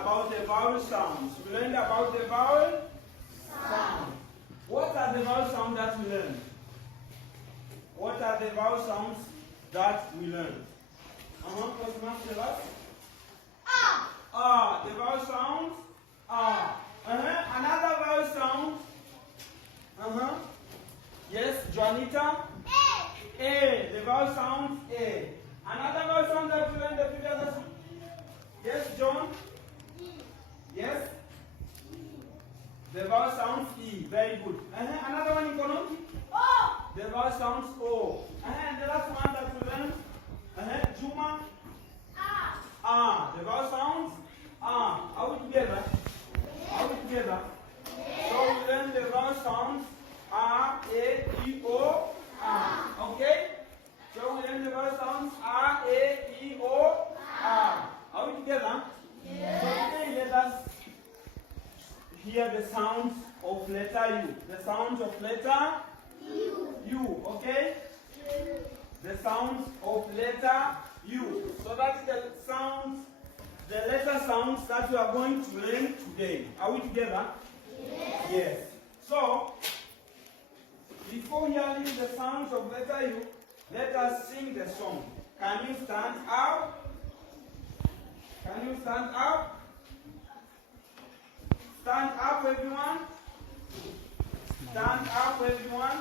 about the vowel sounds. We learned about the vowel sound. What are the vowel sounds that we learned? What are the vowel sounds that we learned? What's the master tell us? The vowel sounds. Another vowel sound. Yes, Juanita. A. The vowel sound A. Another vowel sound that we learned the previous lesson. Yes, John. Yes. The vowel sounds E. Very good. Another one in Kono. O. The vowel sounds O. And the last one that we learned. Juma. The vowel sounds Are we together? Are we together? So we learn the vowel sounds R, A, E, O, R. Okay? So we learn the vowel sounds R, A, E, O, R. Are we together? Yes. So today let us hear the sounds of letter U. The sounds of letter U. Okay? The sounds of letter U. So that's the sounds, the letter sounds that we are going to learn today. Are we together? Yes. Yes. So, before hearing the sounds of letter U, let us sing the song. Can you stand up? Can you stand up? Stand up, everyone. Stand up, everyone.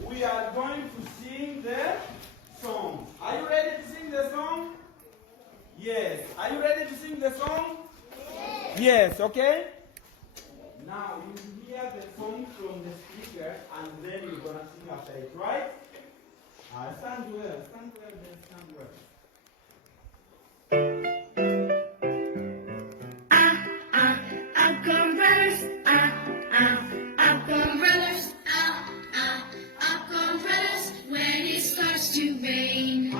We are going to sing the song. Are you ready to sing the song? Yes. Are you ready to sing the song? Yes. Yes, okay? Now you hear the song from the speaker and then you're going to sing after it, right? Stand well, stand well, then stand well. When it starts to rain.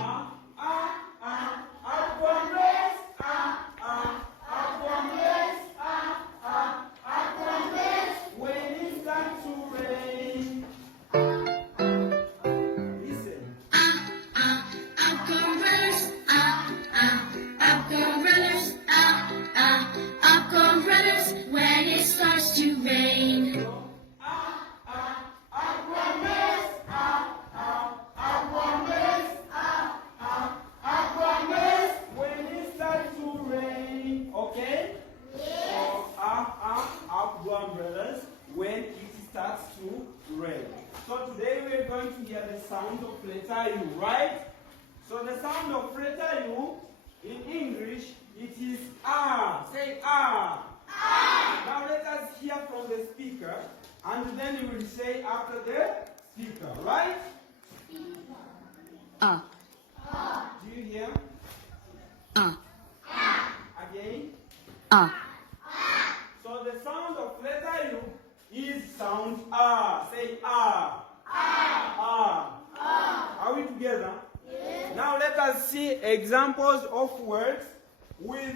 Umbrellas when it starts to rain. So today we are going to hear the sound of letter U, right? So the sound of letter U in English, it is R. Say R. R. Now let us hear from the speaker and then you will say after the speaker, right? R. Do you hear? R. Again? R. So the sound of letter U is sound R. Say R. R. R. R. Are we together? Yes. Now let us see examples of words with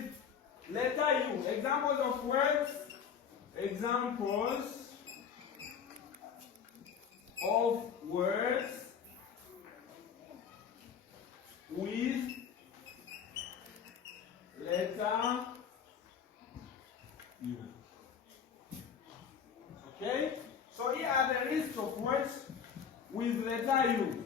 letter U. Examples of words. Examples of words with letter U. Okay? So here are the list of words with letter U.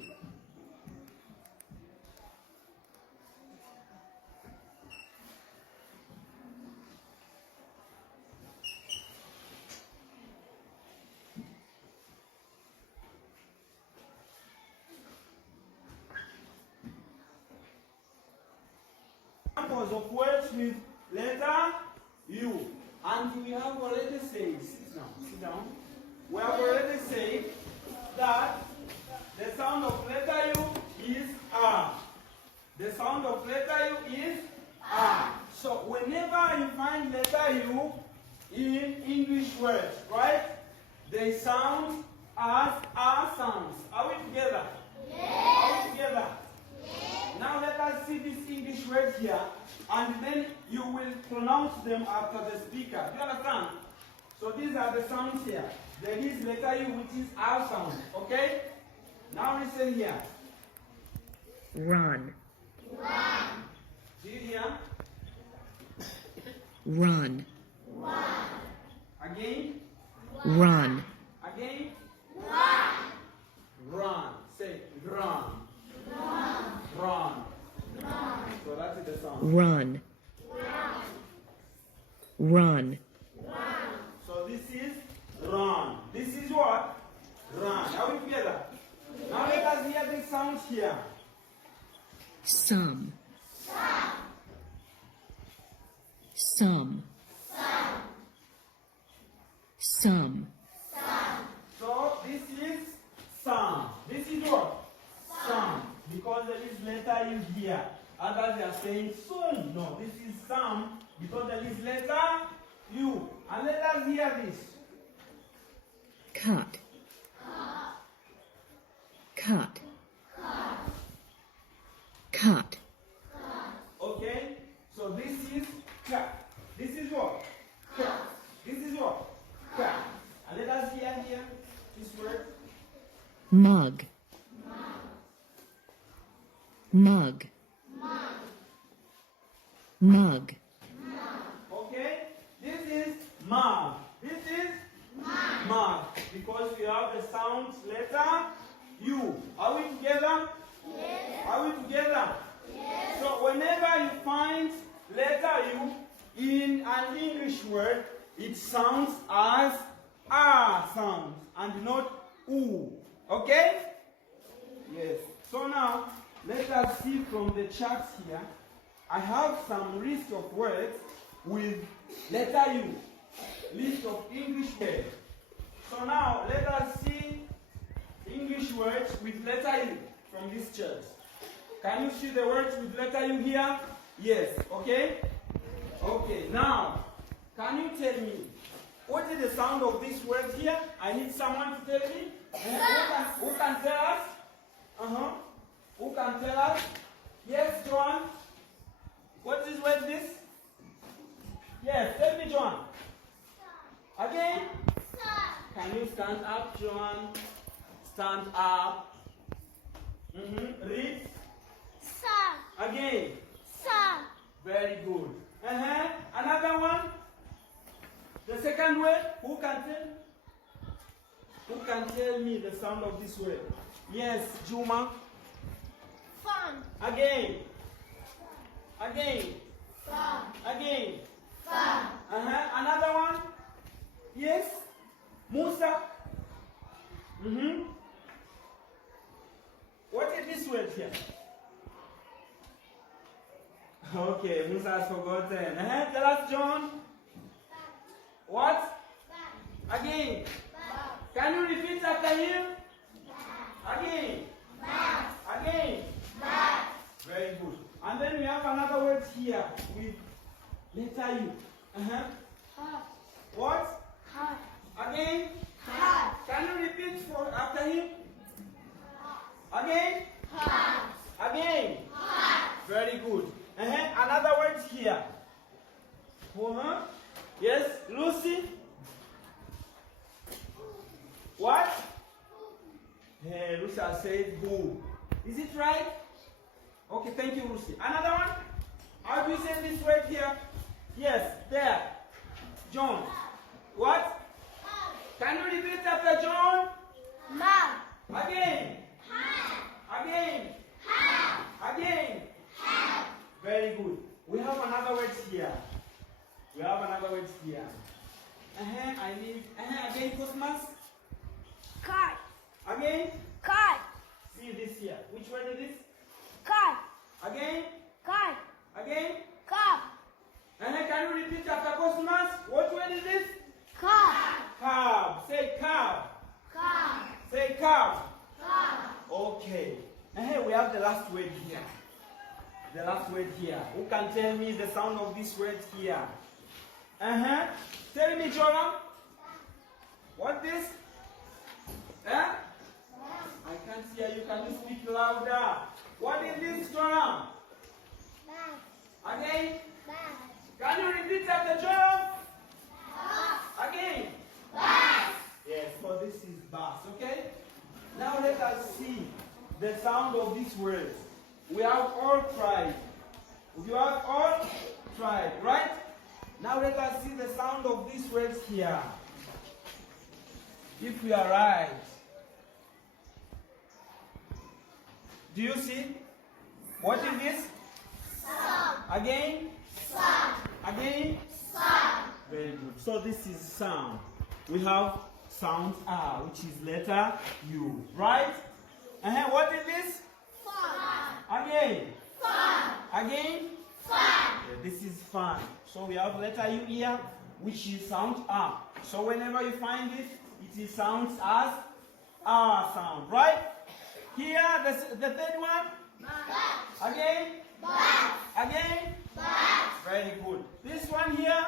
Examples of words with letter U. And we have already said, sit down. We have already said that the sound of letter U is R. The sound of letter U is R. So whenever you find letter U in English words, right, they sound as R sounds. Are we together? Yes. Are we together? Yes. Now let us see these English words here, and then you will pronounce them after the speaker. Do you understand? So these are the sounds here. There is letter U, which is R sound. Okay? Now listen here. Run. Run. Do you hear? run, Again. run, Again. Run. Say run. Run. So that's it, the sound. run, run, So this is run. This is what? Run. Are we together? Now let us hear the sound here. some, some, some, So this is some. This is what? Some. Because there is letter U here. Others are saying soon. No, this is some because there is letter U. And let us hear this. cut, cut, cut, Okay? So this is cut. This is what? Cut. This is what? Cut. And let us hear here this word. mug, mug, mug, Okay? This is mug. This is mug. Because we have the sound letter U. Are we together? Yes. Are we together? Yes. So whenever you find letter U in an English word, it sounds as A sound and not U. Okay? Yes. So now, let us see from the charts here. I have some list of words with letter U. List of English words. So now, let us see English words with letter U from this chart. Can you see the words with letter U here? Yes. Okay? Okay. Now, can you tell me what is the sound of these words here? I need someone to tell me. Who can tell us? Who can tell us? Yes, Joan. What is word this? Yes, tell me, Joan. Again? Can you stand up, Joan? Stand up. Read. Again. Very good. Another one. The second word. Who can tell? Who can tell me the sound of this word? Yes, Juma. Fun. Again. Again. Again. Another one. Yes. Musa. What is this word here? Okay, Musa has forgotten. Tell us, John. What? Again. Can you repeat after him? Again. Again. Very good. And then we have another word here with letter U. What? Again. Can you repeat for after him? Again. Again. Very good. Another word here. Yes, Lucy. What? Hey, Lucy has said who. Is it right? Okay, thank you, Lucy. Another one? How do you say this word here? Yes, there. John. What? Can you repeat after John? Again. Again. Again. Very good. We have another word here. We have another word here. I need. Again, Cosmas. Cut. Again. Cut. See this here. Which word is this? Cut. Again. Cut. Again. Cup. Can you repeat after Cosmas? What word is this? Cup. Cab. Say cab. Cup. Say cab. Cup. Okay. We have the last word here. The last word here. Who can tell me the sound of this word here? Tell me, Joram. What this? I can't hear you. Can you speak louder? What is this, Joram? Again? Can you repeat after Joram? Again? Yes, so this is bass, okay? Now let us see the sound of these words. We have all tried. You have all tried, right? Now let us see the sound of these words here. If we are right. Do you see? What is this? Sound. Again? Sound. Again? Sound. Very good. So this is sound. We have sound R, which is letter U. Right? What is this? Fun. Again? Fun. Again? Fun. Yeah, this is fun. So we have letter U here, which is sound R. So whenever you find it, it is sounds as R sound. Right? Here, the third one? Bat. Again? Bat. Again? Bat. Very good. This one here?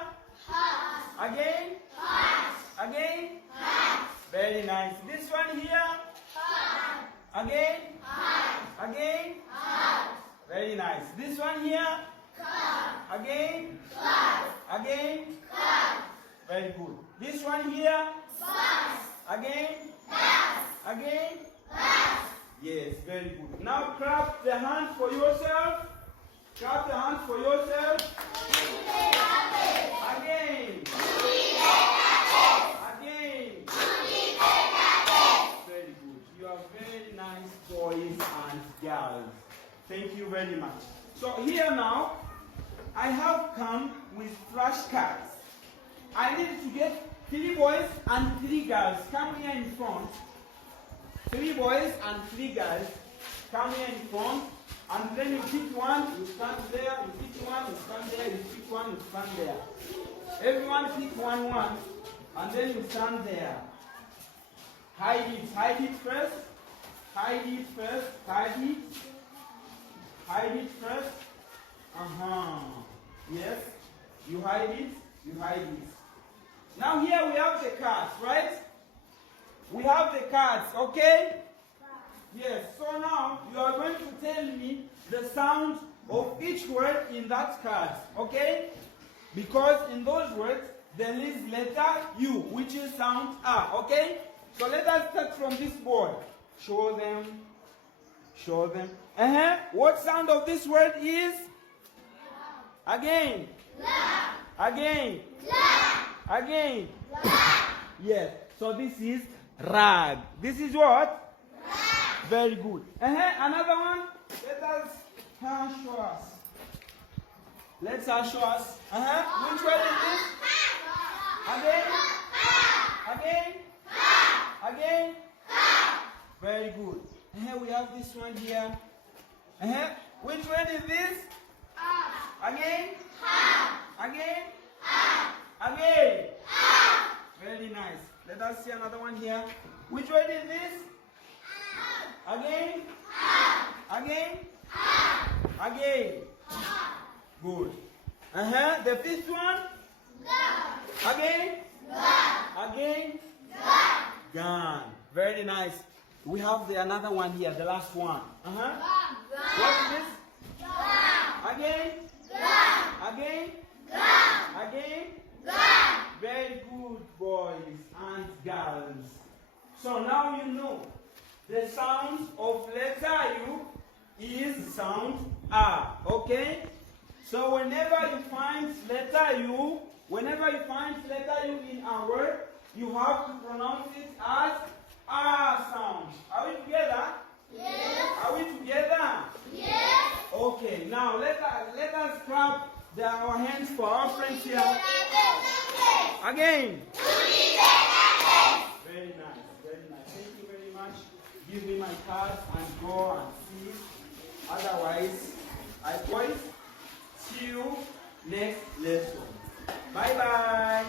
Hat. Again? Hat. Again? Hat. Very nice. This one here? Hat. Again? Hat. Again? Hat. Very nice. This one here? Cat. Again? Cat. Again? Cat. Very good. This one here? Bus. Again? Bus. Again? Bus. Yes, very good. Now clap the hand for yourself. Clap the hand for yourself. Again. Again. Very good. You are very nice boys and girls. Thank you very much. So here now, I have come with flashcards. I need to get 3 boys and 3 girls. Come here in front. 3 boys and 3 girls. Come here in front. And then you pick one, you stand there. You pick one, you stand there. You pick one, you stand there. Everyone pick one. And then you stand there. Hide it first. Hide it first. Hide it. Hide it first. Yes. You hide it. You hide it. Now here we have the cards, right? We have the cards, okay? Yes. So now you are going to tell me the sound of each word in that card, okay? Because in those words there is letter U, which is sound R, okay? So let us start from this board. Show them. Show them. What sound of this word is? Again. Again. Again. Yes. So this is rag. This is what? Rag. Very good. Another one. Let us show us. Let's show us. Which word is this? Again. Again. Again. Very good. We have this one here. Which word is this? Again. Again. Again. Very nice. Let us see another one here. Which word is this? Again. Again. Again. Good. The fifth one? Again. Again. Gun. Very nice. We have another one here, the last one. What is this? Again. Again. Again. Very good, boys and girls. So now you know the sound of letter U is sound R. Okay? So whenever you find letter U in a word, you have to pronounce it as R sound. Are we together? Yes. Are we together? Yes. Okay, now let us clap our hands for our friends here. Again. Very nice, very nice. Thank you very much. Give me my cards and go and see. Otherwise, I quit. See you next lesson. Bye bye.